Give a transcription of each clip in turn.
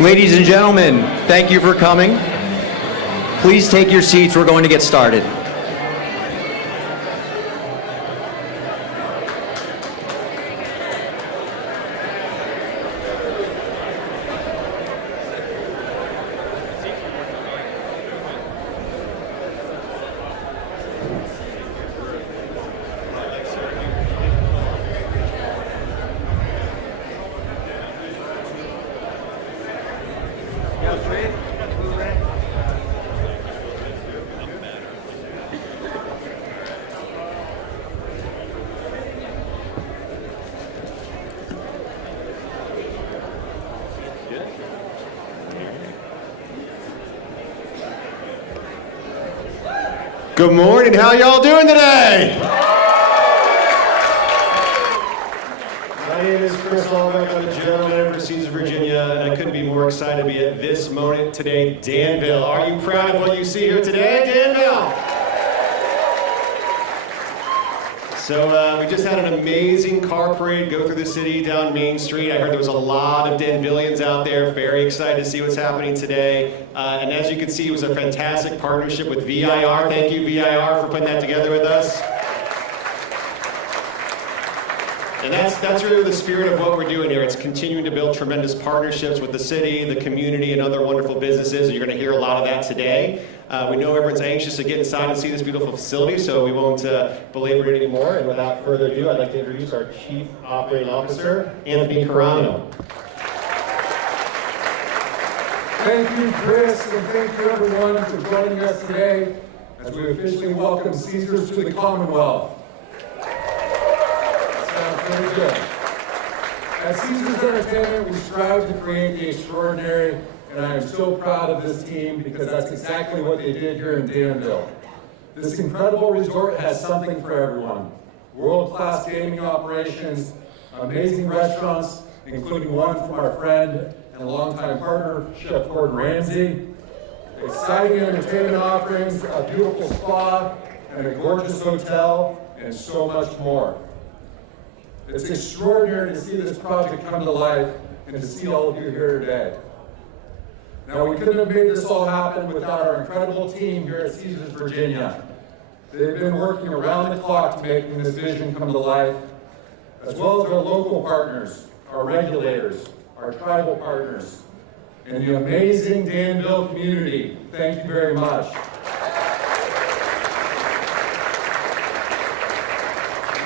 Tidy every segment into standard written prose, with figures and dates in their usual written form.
Ladies and gentlemen, thank you for coming. Please take your seats. We're going to get started. Good morning, how y'all doing today? My name is Chris Allbeck, I'm the General Manager for Caesars, Virginia, and I couldn't be more excited to be at this moment today, Danville. Are you proud of what you see here today, Danville? So we just had an amazing car parade go through the city down Main Street. I heard there was a lot of Danvillians out there, very excited to see what's happening today. And as you can see, it was a fantastic partnership with VIR. Thank you, VIR, for putting that together with us. And that's really the spirit of what we're doing here. It's continuing to build tremendous partnerships with the city, the community, and other wonderful businesses. And you're going to hear a lot of that today. We know everyone's anxious to get inside and see this beautiful facility, so we won't belabor it anymore. And without further ado, I'd like to introduce our Chief Operating Officer, Anthony Carano. Thank you, Chris, and thank you, everyone, for joining us today as we officially welcome Caesars to the Commonwealth. Sounds very good. At Caesars Entertainment, we strive to create the extraordinary, and I am so proud of this team because that's exactly what they did here in Danville. This incredible resort has something for everyone. World-class gaming operations, amazing restaurants, including one from our friend and longtime partner, Chef Gordon Ramsay, exciting entertainment offerings, a beautiful spa, and a gorgeous hotel, and so much more. It's extraordinary to see this project come to life and to see all of you here today. Now, we couldn't have made this all happen without our incredible team here at Caesars, Virginia. They've been working around the clock to make this vision come to life, as well as our local partners, our regulators, our tribal partners, and the amazing Danville community. Thank you very much.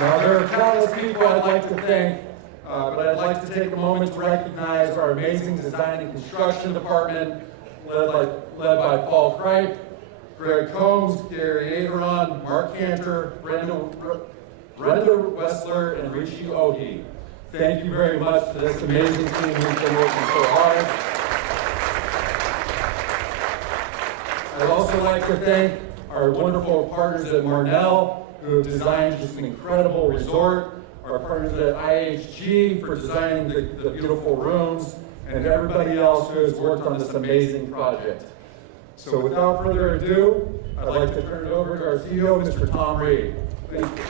Now, there are countless people I'd like to thank, but I'd like to take a moment to recognize our amazing design and construction department, led by Paul Kripe, Greg Combs, Gary Aderon, Mark Cantor, Brenda Wessler, and Richie Ohi. Thank you very much to this amazing team who's been working so hard. I'd also like to thank our wonderful partners at Marnell, who have designed just an incredible resort, our partners at IHG for designing the beautiful rooms, and everybody else who has worked on this amazing project. So without further ado, I'd like to turn it over to our CEO, Mr. Tom Reed. Thank you.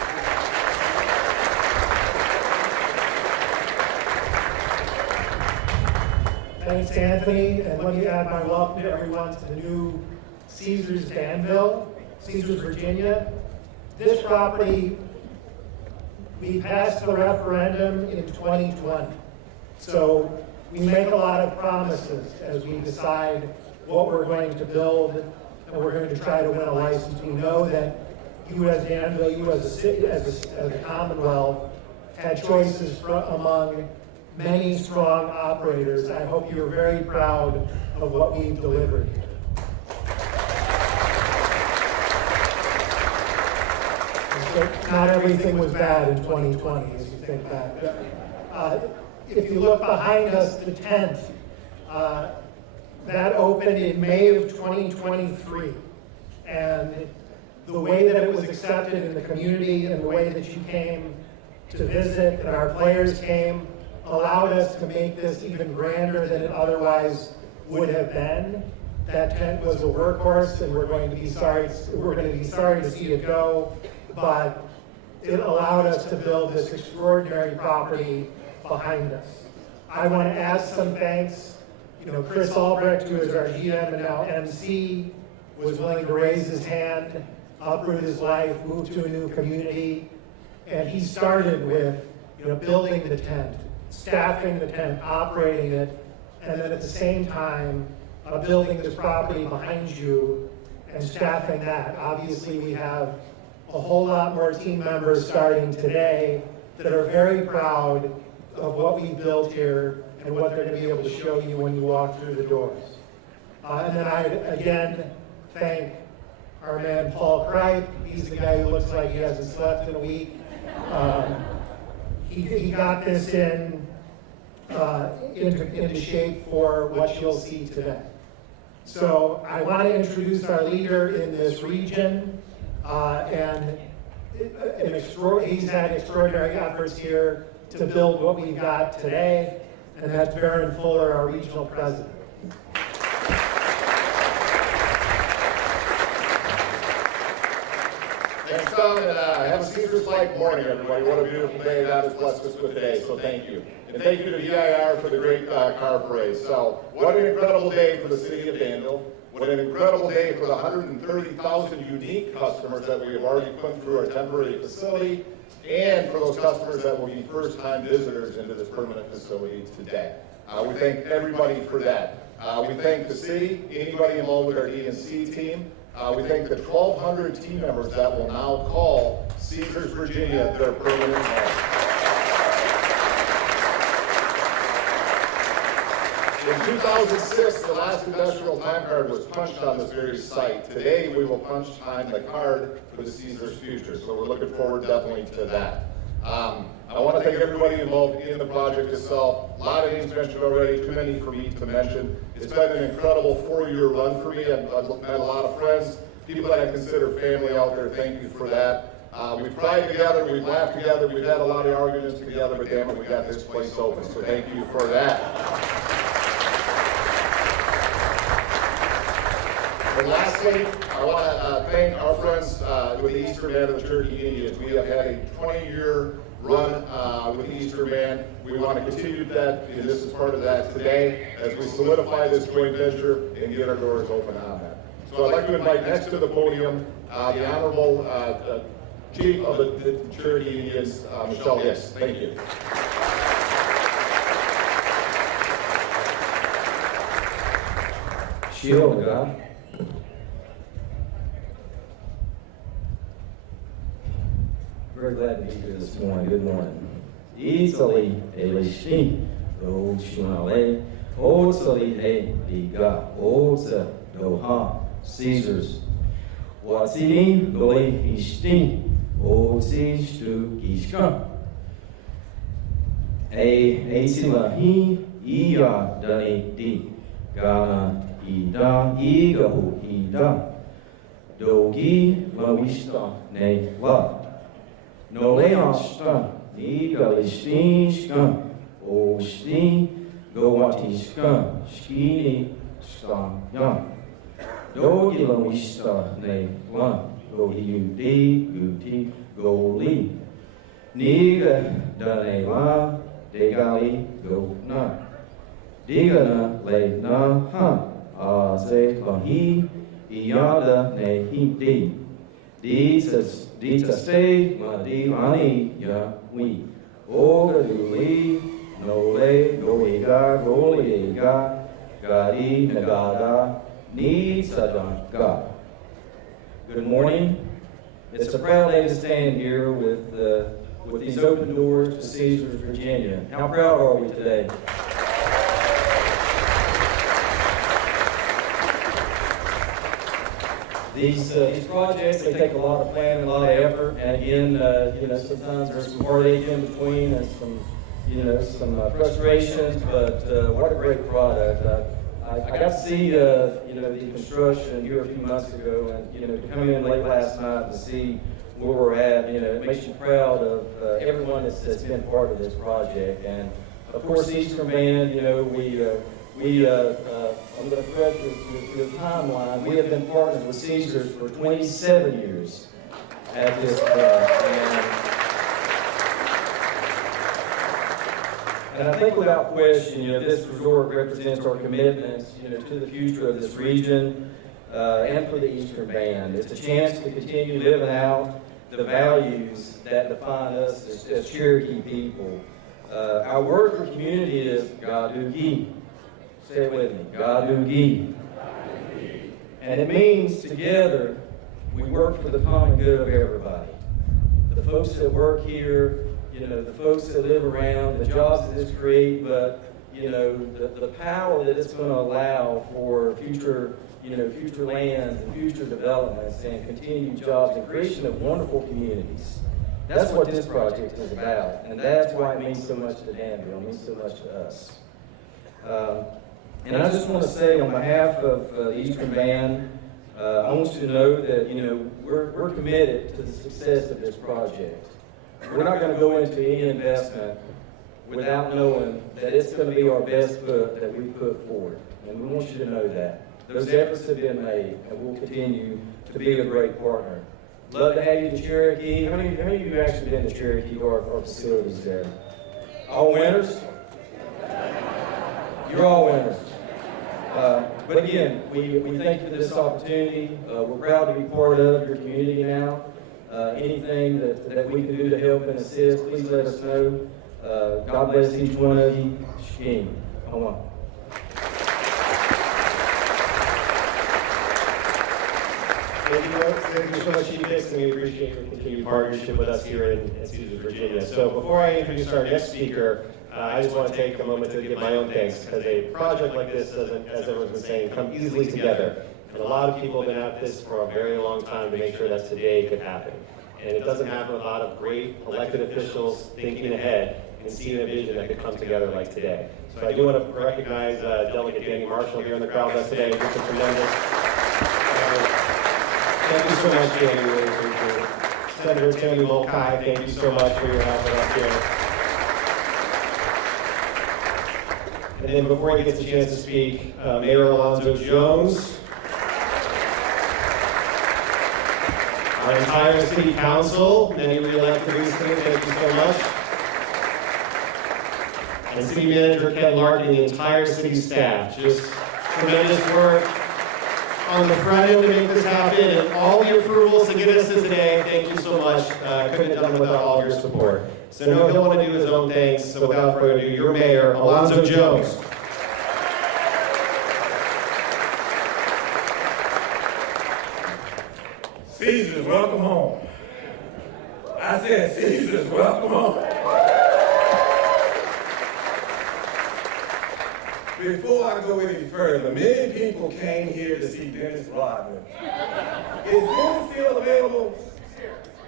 Thanks, Anthony, and let me add my welcome to everyone to the new Caesars Danville, Caesars, Virginia. This property, we passed the referendum in 2020. So we make a lot of promises as we decide what we're going to build, and we're going to try to win a license. We know that you as Danville, you as a city, as a Commonwealth, had choices among many strong operators. I hope you're very proud of what we've delivered. So not everything was bad in 2020, as you think back. If you look behind us, the tent, that opened in May of 2023. And the way that it was accepted in the community and the way that you came to visit and our players came allowed us to make this even grander than it otherwise would have been. That tent was a workhorse, and we're going to be sorry to see it go, but it allowed us to build this extraordinary property behind us. I want to add some thanks. Chris Albrecht, who is our GM and now MC, was willing to raise his hand, uproot his life, move to a new community. And he started with, building the tent, staffing the tent, operating it, and then at the same time, building this property behind you and staffing that. Obviously, we have a whole lot more team members starting today that are very proud of what we've built here and what they're going to be able to show you when you walk through the doors. And then I, again, thank our man Paul Kripe. He's the guy who looks like he hasn't slept in a week. He got this into shape for what you'll see today. So I want to introduce our leader in this region, and he's had extraordinary efforts here to build what we've got today, and that's Baron Fuller, our regional president. Thanks, Tom, and have a Caesars-like morning, everybody. What a beautiful day God has blessed us with today, so thank you. And thank you to VIR for the great car parade. So, what an incredible day for the city of Danville. What an incredible day for the 130,000 unique customers that we have already put through our temporary facility, and for those customers that will be first-time visitors into this permanent facility today. We thank everybody for that. We thank the city, anybody involved with our DNC team. We thank the 1,200 team members that will now call Caesars, Virginia, their permanent home. In 2006, the last industrial time card was punched on this very site. Today, we will punch time the card for the Caesars future, so we're looking forward definitely to that. I want to thank everybody involved in the project itself. A lot of names mentioned already, too many for me to mention. It's been an incredible 4-year run for me. I've met a lot of friends, people that I consider family out there. Thank you for that. We've cried together, we've laughed together, we've had a lot of arguments together, but damn it, we got this place open, so thank you for that. And lastly, I want to thank our friends with the Eastern Band of the Cherokee Indians. We have had a 20-year run with the Eastern Band. We want to continue that, and this is part of that today, as we solidify this joint venture and get our doors open on that. So I'd like to invite next to the podium the Honorable Chief of the Cherokee Indians, Michelle Hicks. Thank you. Shiolga. Very glad to be here this morning. Good morning. Easily Elishi, Road Shumale, Otsali E Liga, Otsa Doha, Caesars. Watsini Goli Ishti, Otsi Stu Gishka. A Silahi, Iya Dani Di, Gana Ida, Igahu Ida, Dogi Lawista Ne La. No leasta, ni galistínska, óstí, govatíska, skíni, stanja. Dogi lawista ne la, gohiudi, guti, goli. Niga dane la, degali, go na. Digana le na ha, aze lahi, iada ne hindi. Dita stay, ma di ani ya we. Oga duli, no le, goiga, goliga, gadi nagada, ni sadanka. Good morning. It's a proud day to stand here with these open doors to Caesars, Virginia. How proud are we today? These projects, they take a lot of planning, a lot of effort, and again, sometimes there's some heartache in between and some frustrations, but what a great product. I got to see, the construction here a few months ago, and, to come in late last night and see where we're at, it makes you proud of everyone that's been part of this project. And of course, Eastern Band, I'm going to correct your timeline. We have been partners with Caesars for 27 years at this point. And I think without question, this resort represents our commitments, to the future of this region and for the Eastern Band. It's a chance to continue living out the values that define us as Cherokee people. Our word for community is Gadugi. Say it with me, Gadugi. And it means together we work for the common good of everybody. The folks that work here, the folks that live around, the jobs that this creates, but the power that it's going to allow for future lands and future developments and continued jobs and creation of wonderful communities. That's what this project is about, and that's why it means so much to Danville, it means so much to us. And I just want to say on behalf of the Eastern Band, I want you to know that we're committed to the success of this project. We're not going to go into any investment without knowing that it's going to be our best foot that we put forward, and we want you to know that. Those efforts have been made, and we'll continue to be a great partner. Love to have you to Cherokee. How many of you actually been to Cherokee or our facilities there? All winners? You're all winners. But again, we thank you for this opportunity. We're proud to be part of your community now. Anything that we can do to help and assist, please let us know. God bless each one of you. Shkeem. Come on. Thank you so much, Chief Hicks, and we appreciate your continued partnership with us here in Caesars, Virginia. So before I introduce our next speaker, I just want to take a moment to give my own thanks, because a project like this doesn't, as everyone's been saying, come easily together. And a lot of people have been at this for a very long time to make sure that today could happen. And it doesn't happen with a lot of great elected officials thinking ahead and seeing a vision that could come together like today. So I do want to recognize Delegate Danny Marshall here in the crowd with us today. Just a tremendous. Thank you so much, Danny. Really appreciate it. Senator Timmy Mulcahy, thank you so much for your help with us here. And then before he gets a chance to speak, Mayor Alonzo Jones, our entire city council, many re-elected recently, thank you so much. And City Manager Ken Larkin, the entire city staff, just tremendous work on the front end to make this happen, and all the approvals to get us to today. Thank you so much. Couldn't have done it without all of your support. So I know he'll want to do his own things, so without further ado, your mayor, Alonzo Jones. Caesars, welcome home. I said, Caesars, welcome home. Before I go any further, many people came here to see Dennis Rodman. Is Dennis still available?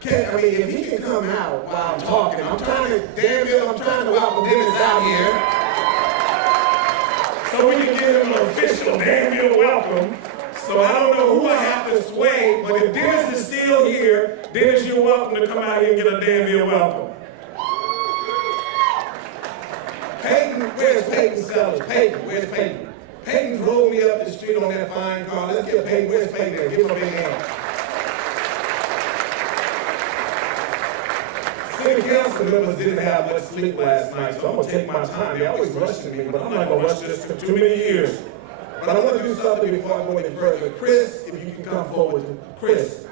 If he can come out while I'm talking, I'm trying to welcome Dennis out here so we can give him an official Danville welcome. So I don't know who I have to sway, but if Dennis is still here, Dennis, you're welcome to come out here and get a Danville welcome. Peyton, where's Peyton Sellers? Peyton, where's Peyton? Peyton drove me up the street on that fine car. Let's get Peyton, where's Peyton there? Give him a big hand. City council members didn't have much sleep last night, so I'm gonna take my time. They always rushing me, but I'm not gonna rush this for too many years. But I want to do something before I go any further. Chris, if you can come forward. Chris,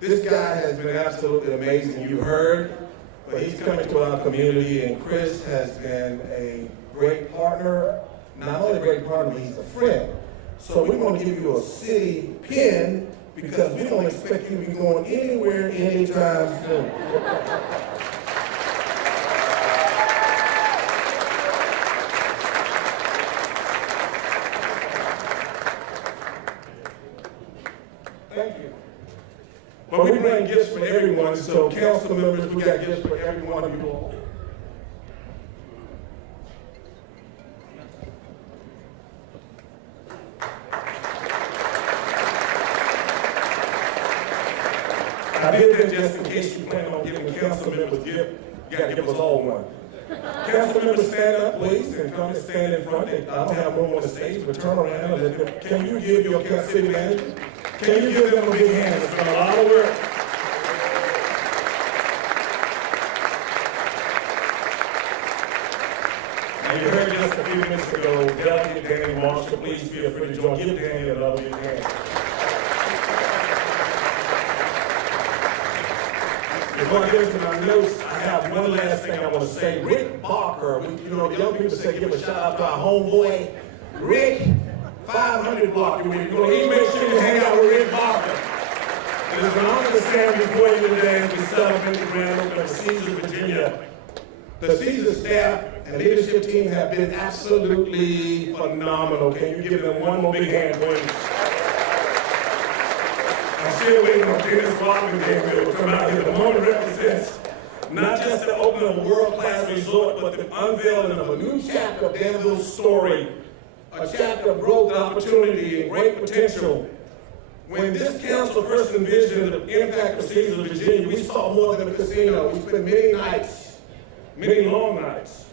this guy has been absolutely amazing. You heard, but he's coming to our community, and Chris has been a great partner. Not only a great partner, but he's a friend. So we want to give you a city pin because we don't expect you to be going anywhere anytime soon. Thank you. But we bring gifts for everyone, so council members, we got gifts for every one of you all. I did that just in case you plan on giving council members a gift, you gotta give us all one. Council members, stand up, please, and come and stand in front. I don't have room on the stage, but turn around and let them. Can you give your city manager? Can you give them a big hand? It's been a lot of work. And you heard just a few minutes ago, Delegate Danny Marshall, please feel free to join. Give Danny a lovely hand. Before I get into my notes, I have one last thing I want to say. Rick Barker, you know, young people say give a shout out to our homeboy, Rick, 500 block. He make sure you hang out with Rick Barker. It is an honor to stand before you today as we celebrate the grand opening of Caesars, Virginia. The Caesars staff and leadership team have been absolutely phenomenal. Can you give them one more big hand, please? I'm still waiting on Dennis Rodman to come out here. The moment represents not just the opening of a world-class resort, but the unveiling of a new chapter of Danville's story, a chapter of growth, opportunity, and great potential. When this council first envisioned the impact of Caesars, Virginia, we saw more than a casino. We spent many nights, many long nights.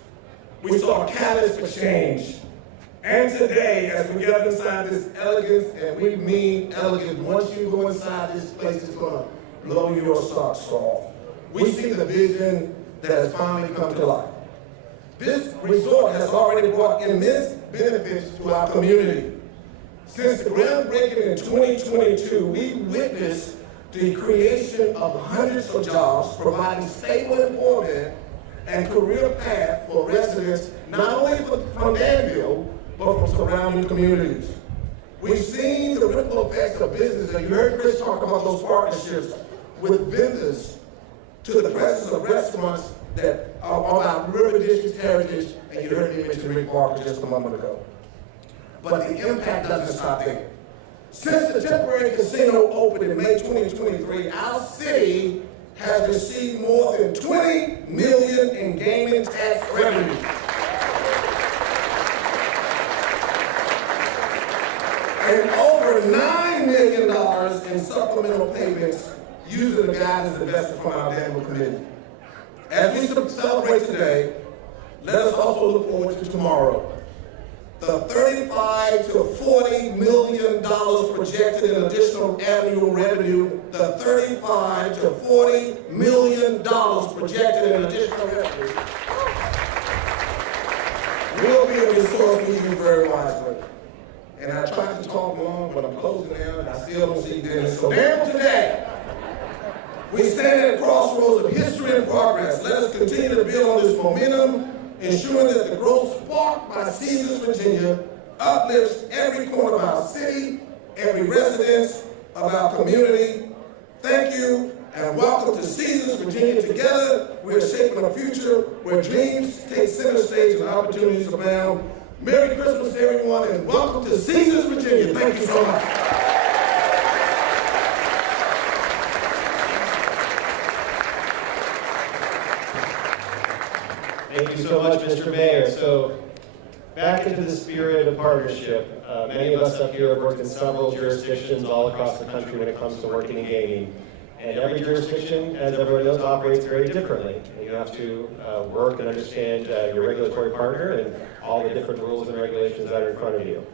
We saw a catalyst for change. And today, as we gather inside this elegance, and we mean elegance, once you go inside this place, it's gonna blow your socks off. We see the vision that has finally come to life. This resort has already brought immense benefits to our community. Since the groundbreaking in 2022, we witnessed the creation of hundreds of jobs, providing stable employment and career path for residents, not only from Danville, but from surrounding communities. We've seen the ripple effects of business, and you heard Chris talk about those partnerships with vendors to the presence of restaurants that are of our River District heritage, and you heard me mention Rick Barker just a moment ago. But the impact doesn't stop there. Since the temporary casino opened in May 2023, our city has received more than $20 million in gaming tax revenue. And over $9 million in supplemental payments using the guidance invested from our Danville committee. As we celebrate today, let us also look forward to tomorrow. The $35 to $40 million projected in additional annual revenue, the $35 to $40 million projected in additional revenue will be a resource we use very wisely. And I tried to talk long, but I'm closing now, and I still don't see Dennis. So Danville today, we stand at a crossroads of history and progress. Let us continue to build on this momentum, ensuring that the growth sparked by Caesars, Virginia, uplifts every corner of our city, every resident of our community. Thank you, and welcome to Caesars, Virginia. Together, we're shaping a future where dreams take center stage and opportunities abound. Merry Christmas, everyone, and welcome to Caesars, Virginia. Thank you so much. Thank you so much, Mr. Mayor. So, back into the spirit of partnership. Many of us up here have worked in several jurisdictions all across the country when it comes to working in gaming. And every jurisdiction, as everyone knows, operates very differently. And you have to work and understand your regulatory partner and all the different rules and regulations that are in front of you.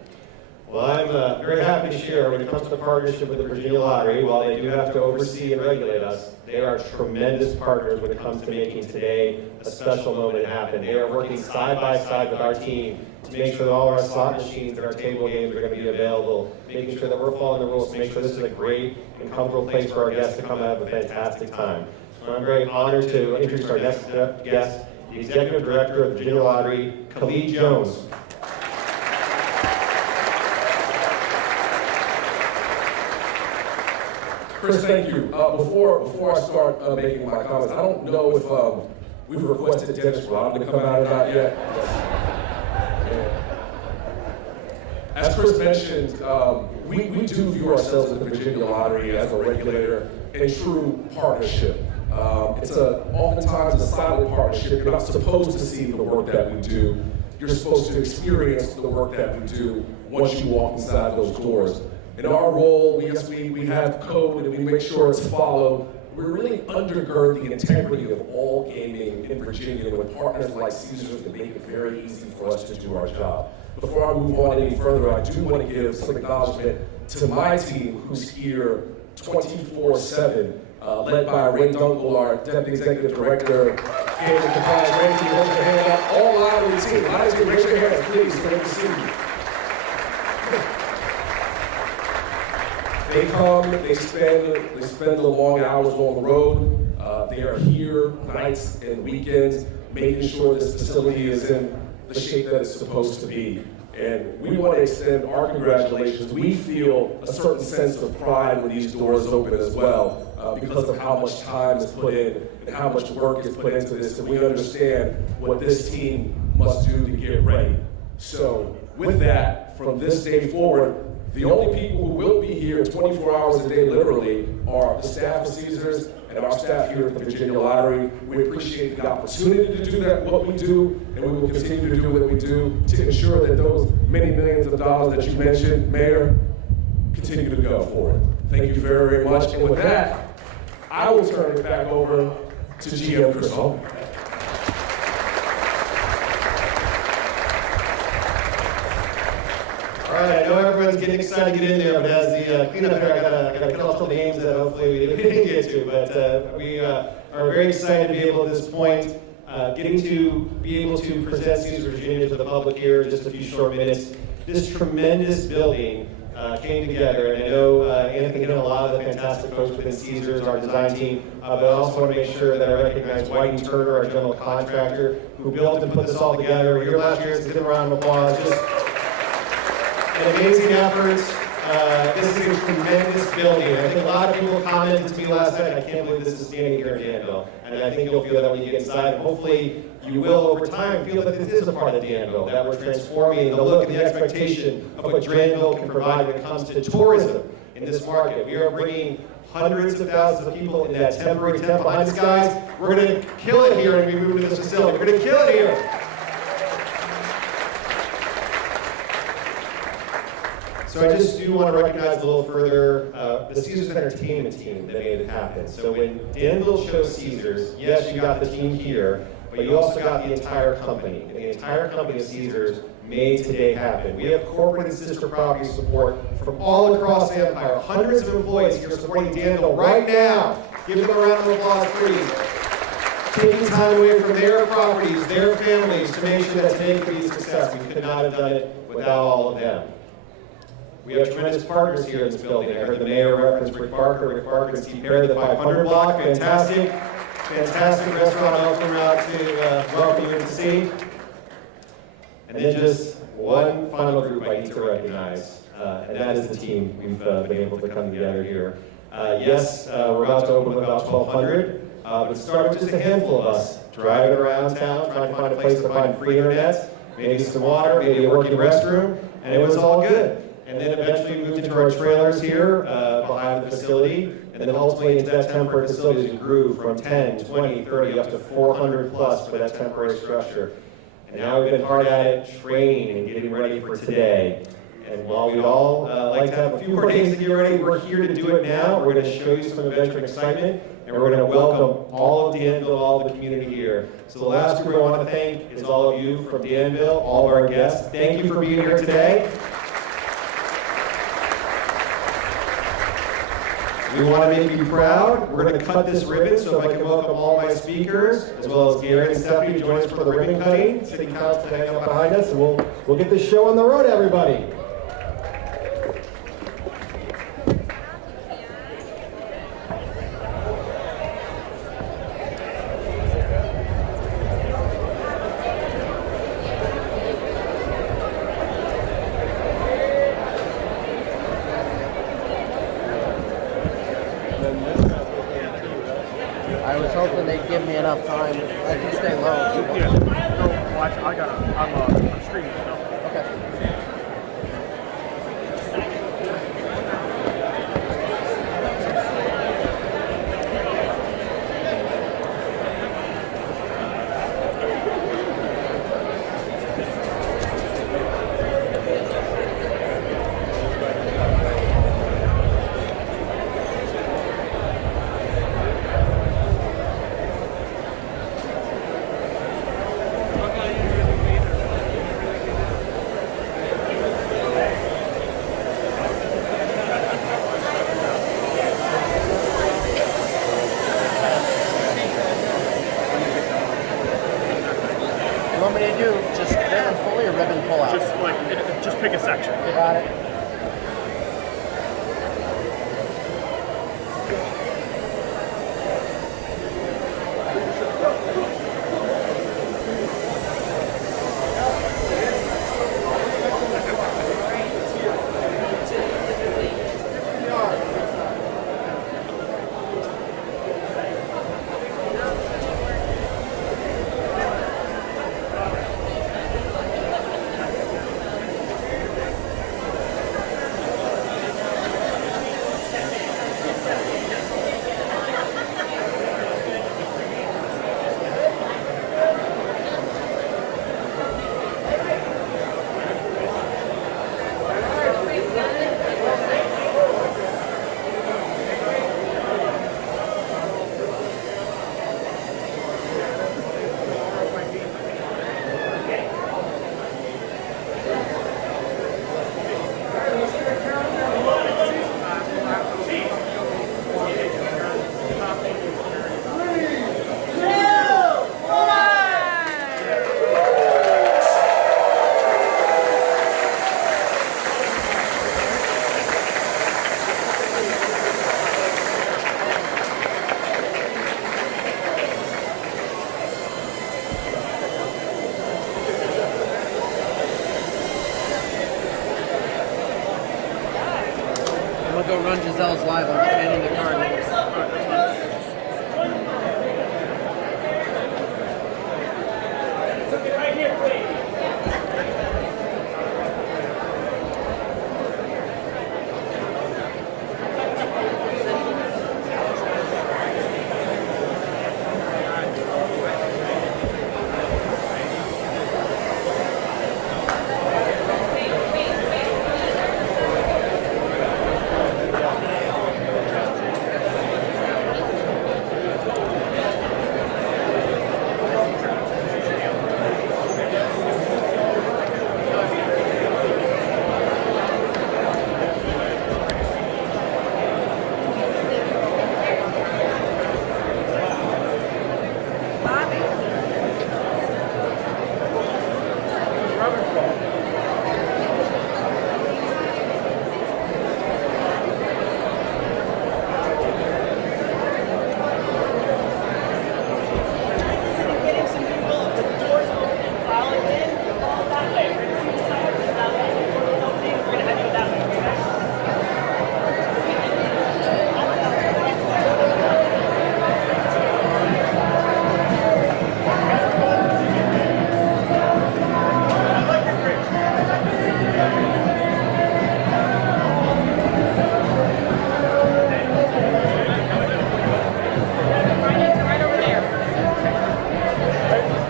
Well, I'm very happy to share when it comes to partnership with the Virginia Lottery, while they do have to oversee and regulate us, they are tremendous partners when it comes to making today a special moment happen. They are working side by side with our team to make sure that all our slot machines and our table games are going to be available, making sure that we're following the rules to make sure this is a great and comfortable place for our guests to come and have a fantastic time. So I'm very honored to introduce our next guest, the Executive Director of the Virginia Lottery, Khalid Jones. Chris, thank you. Before I start making my comments, I don't know if we've requested Dennis Rodman to come out or not yet. As Chris mentioned, we do view ourselves at the Virginia Lottery as a regulator and true partnership. It's oftentimes a silent partnership. You're not supposed to see the work that we do. You're supposed to experience the work that we do once you walk inside those doors. In our role, we have code and we make sure it's followed. We really undergird the integrity of all gaming in Virginia with partners like Caesars that make it very easy for us to do our job. Before I move on any further, I do want to give some acknowledgement to my team who's here 24/7, led by Ray Dunkel, our Deputy Executive Director, Came with the prize ready to hold your hand up. All live on the team. Live team, raise your hands, please. So let me see you. They come, they spend the long hours on the road. They are here nights and weekends, making sure this facility is in the shape that it's supposed to be. And we want to extend our congratulations. We feel a certain sense of pride when these doors open as well, because of how much time is put in and how much work is put into this. And we understand what this team must do to get ready. So with that, from this day forward, the only people who will be here 24 hours a day, literally, are the staff of Caesars and our staff here at the Virginia Lottery. We appreciate the opportunity to do that, what we do, and we will continue to do what we do to ensure that those many millions of dollars that you mentioned, Mayor, continue to go forward. Thank you very, very much. And with that, I will turn it back over to GM Chris Hall. All right, I know everyone's getting excited to get in there, but as the cleanup here, I gotta cut off some names that hopefully we didn't get to. But we are very excited to be able at this point, getting to be able to present Caesars Virginia to the public here in just a few short minutes. This tremendous building came together, and I know Anthony hit a lot of the fantastic folks within Caesars, our design team, but I also want to make sure that I recognize Whiting Turner, our general contractor, who built and put this all together. We were here last year, so give him a round of applause. Just an amazing effort. This is a tremendous building. I think a lot of people commented to me last night, I can't believe this is standing here in Danville. And I think you'll feel that when you get inside. And hopefully you will, over time, feel that this is a part of Danville, that we're transforming the look and the expectation of what Danville can provide when it comes to tourism in this market. We are bringing hundreds of thousands of people in that temporary tent behind us, guys. We're going to kill it here when we move to this facility. We're going to kill it here. So I just do want to recognize a little further the Caesars Entertainment team that made it happen. So when Danville chose Caesars, yes, you got the team here, but you also got the entire company. And the entire company of Caesars made today happen. We have corporate and sister property support from all across the empire. Hundreds of employees here supporting Danville right now. Give them a round of applause, please. Taking time away from their properties, their families, to make sure that today could be a success. We could not have done it without all of them. We have tremendous partners here in this building. I heard the mayor reference Rick Barker and Steve Perry, the 500 block. Fantastic restaurant I'll come out to welcome you to see. And then just one final group I need to recognize, and that is the team we've been able to come together here. Yes, we're about to open with about 1,200, but it started with just a handful of us driving around town, trying to find a place to find free internet, maybe some water, maybe a working restroom, and it was all good. And then eventually we moved into our trailers here behind the facility, and then ultimately into that temporary facility as we grew from 10, 20, 30, up to 400 plus for that temporary structure. And now we've been hard at it, training and getting ready for today. And while we'd all like to have a few more days to get ready, we're here to do it now. We're going to show you some adventure and excitement, and we're going to welcome all of Danville, all of the community here. So the last group I want to thank is all of you from Danville, all of our guests. Thank you for being here today. We want to make you proud. We're going to cut this ribbon, so if I can welcome all my speakers, as well as Gary and Stephanie to join us for the ribbon cutting. City Council to hang up behind us, and we'll get this show on the road, everybody. I was hoping they'd give me enough time. I can stay low. Yeah. No, watch. I'm streaming. So. Okay. just pick a section. Got it. I'm gonna go run Giselle's live. I'm getting in the car.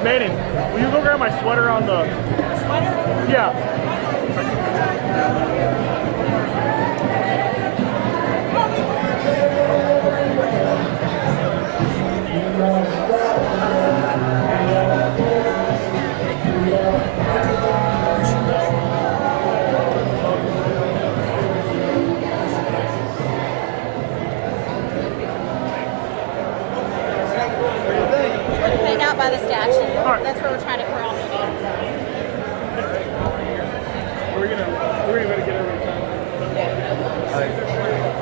Manning, will you go grab my sweater on the... Sweater? Yeah. Hang out by the statue. Right. That's where we're trying to cross. We're gonna get everything.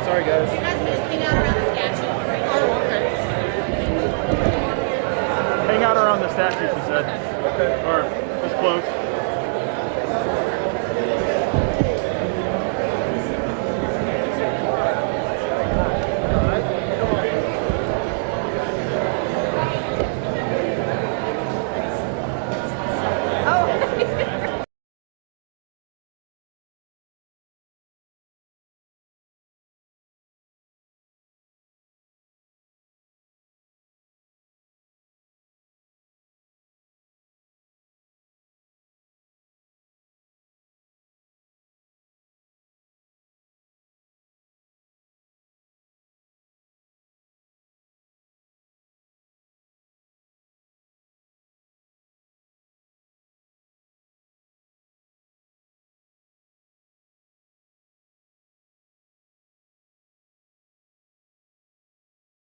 Sorry, guys. You guys can just hang out around the statue. Oh, okay. Hang out around the statue, she said. Okay. Or just close.